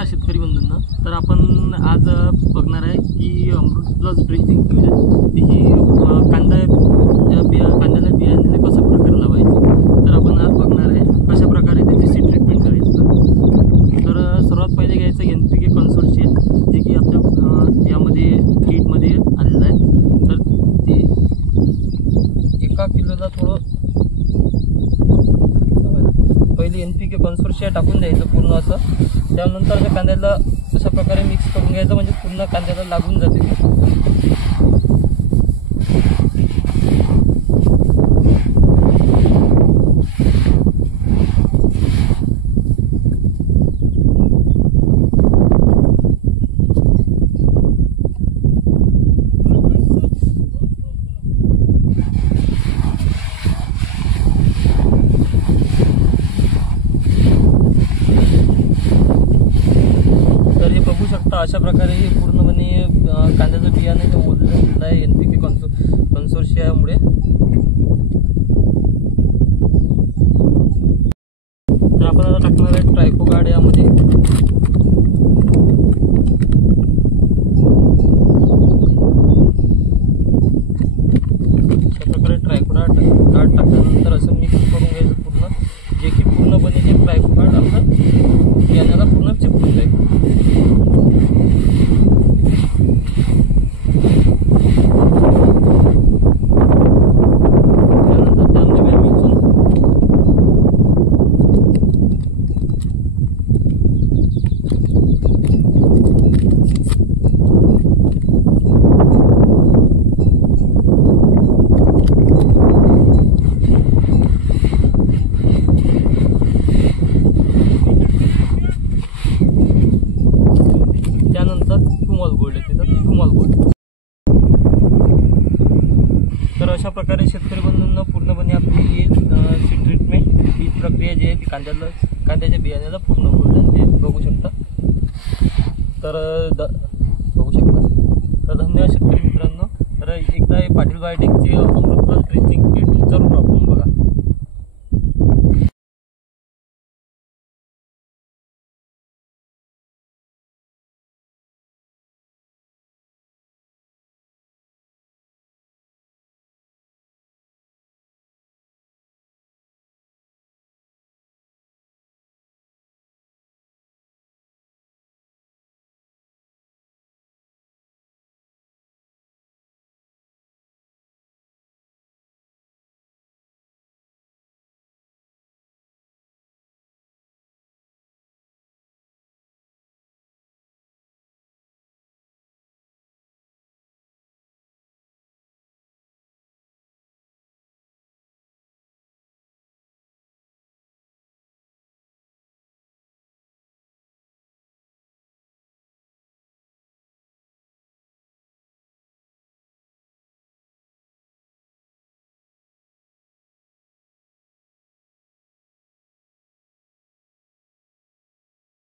नमस्कार शेतकरी बंधूंना। तर आपण आज बघणार आहे की अमृत प्लस ड्रिंचिंग किट ही कांद्याला बियाणे कसं प्रकारे लावायचे। तर आपण आज बघणार आहे कशा प्रकारे त्याची सीड ट्रीटमेंट करायची। तर सर्वात पहिले घ्यायचं NPK कन्सोर्शियम, जे की आपल्या यामध्ये किटमध्ये आलेलं आहे। तर ते 1 किलोला थोडं पहिले NPK कन्सोर्शियम टाकून द्यायचं पूर्ण असं। त्यानंतर त्या कांद्याला अशा प्रकारे मिक्स करून घ्यायचं, म्हणजे पूर्ण कांद्याला लागून जाते। बघू शकता अशा प्रकारे हे पूर्णपणे कांद्याचं बियाणे ओललेलं आहे NPK कन्सोर्शियामुळे। तर आपण आता टाकणार आहे ट्रायकोगार्ड यामध्ये। अशा प्रकारे ट्रायकोगार्ड टाकल्यानंतर असं मिक्स करून घ्यायचं पूर्ण, जे की पूर्णपणे ते ट्रायकोगार्ड आपलं बियाण्याला पूर्ण चिपकून जाईल। त्यानंतर ह्युमल गोल्ड येते, तर ह्युमल गोल्ड। तर अशा प्रकारे शेतकरी बंधूंना पूर्णपणे आपली ही सीड ट्रीटमेंट ही प्रक्रिया जी आहे ती कांद्याच्या बियाण्याला पूर्ण गोल्डन ते बघू शकता। तर बघू शकता। तर धन्यवाद शेतकरी मित्रांनो। तर एकदा हे पाटील बायोटेकचे अमृत प्लस ड्रिंचिंग किट जरूर वापरा।